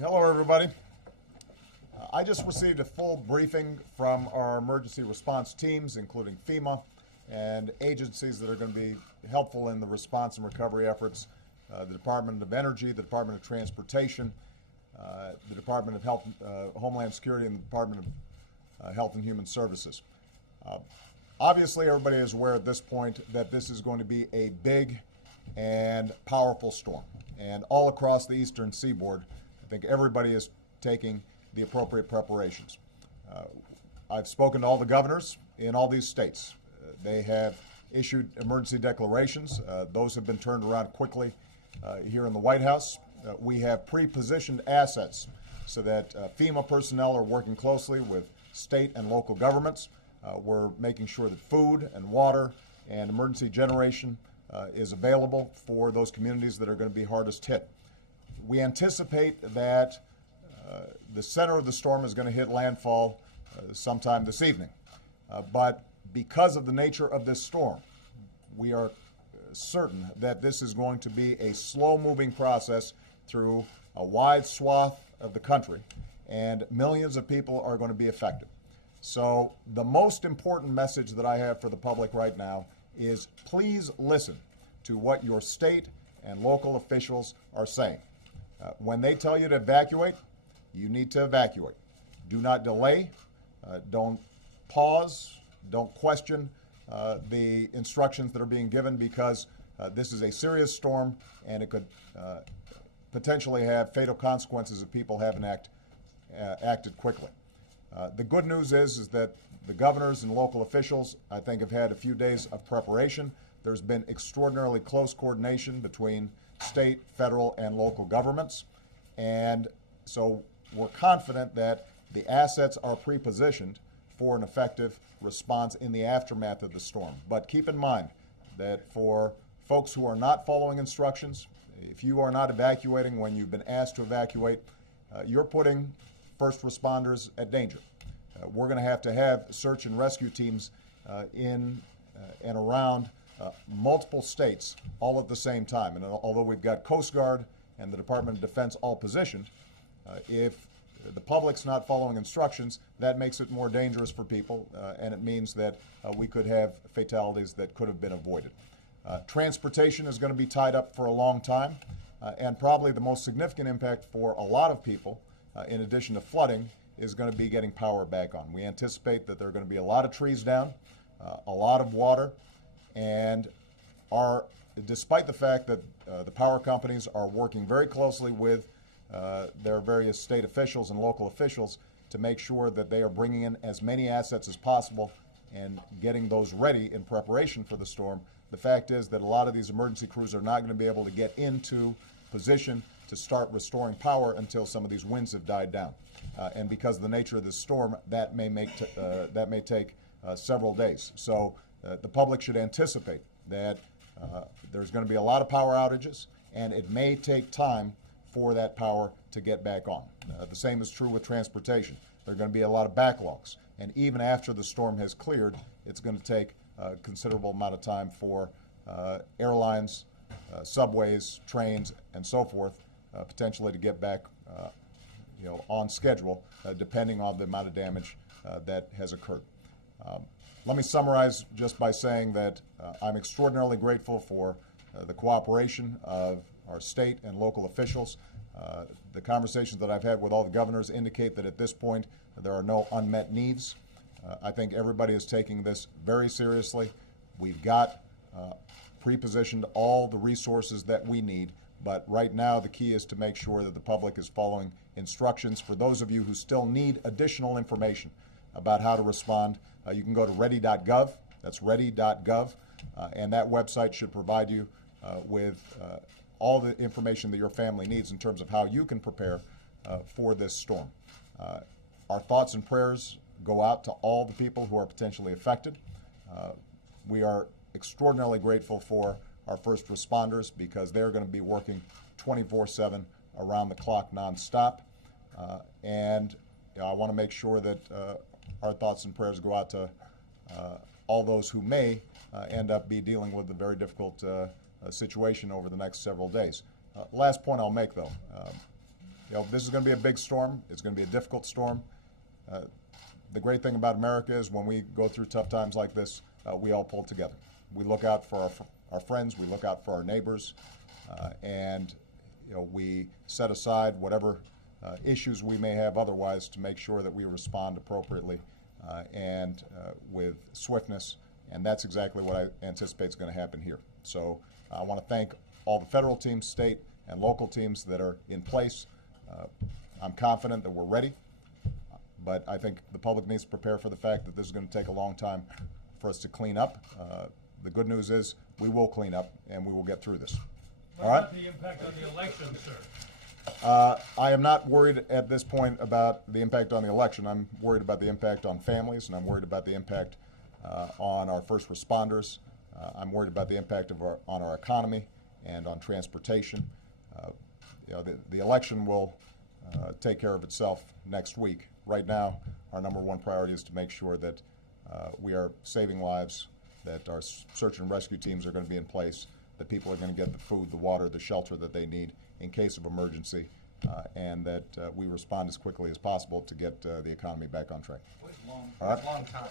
Hello, everybody. I just received a full briefing from our emergency response teams, including FEMA and agencies that are going to be helpful in the response and recovery efforts, the Department of Energy, the Department of Transportation, the Department of Health, Homeland Security, and the Department of Health and Human Services. Obviously, everybody is aware at this point that this is going to be a big and powerful storm. And all across the eastern seaboard, I think everybody is taking the appropriate preparations. I've spoken to all the governors in all these states. They have issued emergency declarations. Those have been turned around quickly here in the White House. We have pre-positioned assets so that FEMA personnel are working closely with state and local governments. We're making sure that food and water and emergency generation is available for those communities that are going to be hardest hit. We anticipate that the center of the storm is going to hit landfall sometime this evening. But because of the nature of this storm, we are certain that this is going to be a slow-moving process through a wide swath of the country, and millions of people are going to be affected. So the most important message that I have for the public right now is please listen to what your state and local officials are saying. When they tell you to evacuate, you need to evacuate. Do not delay. Don't pause. Don't question the instructions that are being given, because this is a serious storm and it could potentially have fatal consequences if people haven't acted quickly. The good news is that the governors and local officials, I think, have had a few days of preparation. There's been extraordinarily close coordination between state, federal, and local governments. And so we're confident that the assets are pre-positioned for an effective response in the aftermath of the storm. But keep in mind that for folks who are not following instructions, if you are not evacuating when you've been asked to evacuate, you're putting first responders at danger. We're going to have search and rescue teams in and around multiple states all at the same time. And although we've got Coast Guard and the Department of Defense all positioned, if the public's not following instructions, that makes it more dangerous for people, and it means that we could have fatalities that could have been avoided. Transportation is going to be tied up for a long time, and probably the most significant impact for a lot of people, in addition to flooding, is going to be getting power back on. We anticipate that there are going to be a lot of trees down, a lot of water, and despite the fact that the power companies are working very closely with their various state officials and local officials to make sure that they are bringing in as many assets as possible and getting those ready in preparation for the storm, the fact is that a lot of these emergency crews are not going to be able to get into position to start restoring power until some of these winds have died down. And because of the nature of this storm, that may take several days. So the public should anticipate that there's going to be a lot of power outages, and it may take time for that power to get back on. The same is true with transportation. There are going to be a lot of backlogs, and even after the storm has cleared, it's going to take a considerable amount of time for airlines, subways, trains, and so forth, potentially to get back on schedule, depending on the amount of damage that has occurred. Let me summarize just by saying that I'm extraordinarily grateful for the cooperation of our state and local officials. The conversations that I've had with all the governors indicate that at this point there are no unmet needs. I think everybody is taking this very seriously. We've got pre-positioned all the resources that we need, but right now the key is to make sure that the public is following instructions. For those of you who still need additional information about how to respond, you can go to ready.gov. That's ready.gov, and that website should provide you with all the information that your family needs in terms of how you can prepare for this storm. Our thoughts and prayers go out to all the people who are potentially affected. We are extraordinarily grateful for our first responders because they're going to be working 24/7 around the clock nonstop. And I want to make sure that our thoughts and prayers go out to all those who may end up be dealing with a very difficult situation over the next several days. Last point I'll make, though, This is going to be a big storm. It's going to be a difficult storm. The great thing about America is when we go through tough times like this, we all pull together. We look out for our friends, we look out for our neighbors, and we set aside whatever issues we may have otherwise to make sure that we respond appropriately and with swiftness, and that's exactly what I anticipate is going to happen here. So I want to thank all the federal teams, state and local teams that are in place. I'm confident that we're ready, but I think the public needs to prepare for the fact that this is going to take a long time for us to clean up. The good news is we will clean up and we will get through this. What about the impact on the election, sir? I am not worried at this point about the impact on the election. I'm worried about the impact on families, and I'm worried about the impact on our first responders. I'm worried about the impact on our economy and on transportation. The election will take care of itself next week. Right now, our number one priority is to make sure that we are saving lives, that our search and rescue teams are going to be in place, that people are going to get the food, the water, the shelter that they need in case of emergency, and that we respond as quickly as possible to get the economy back on track. Long time.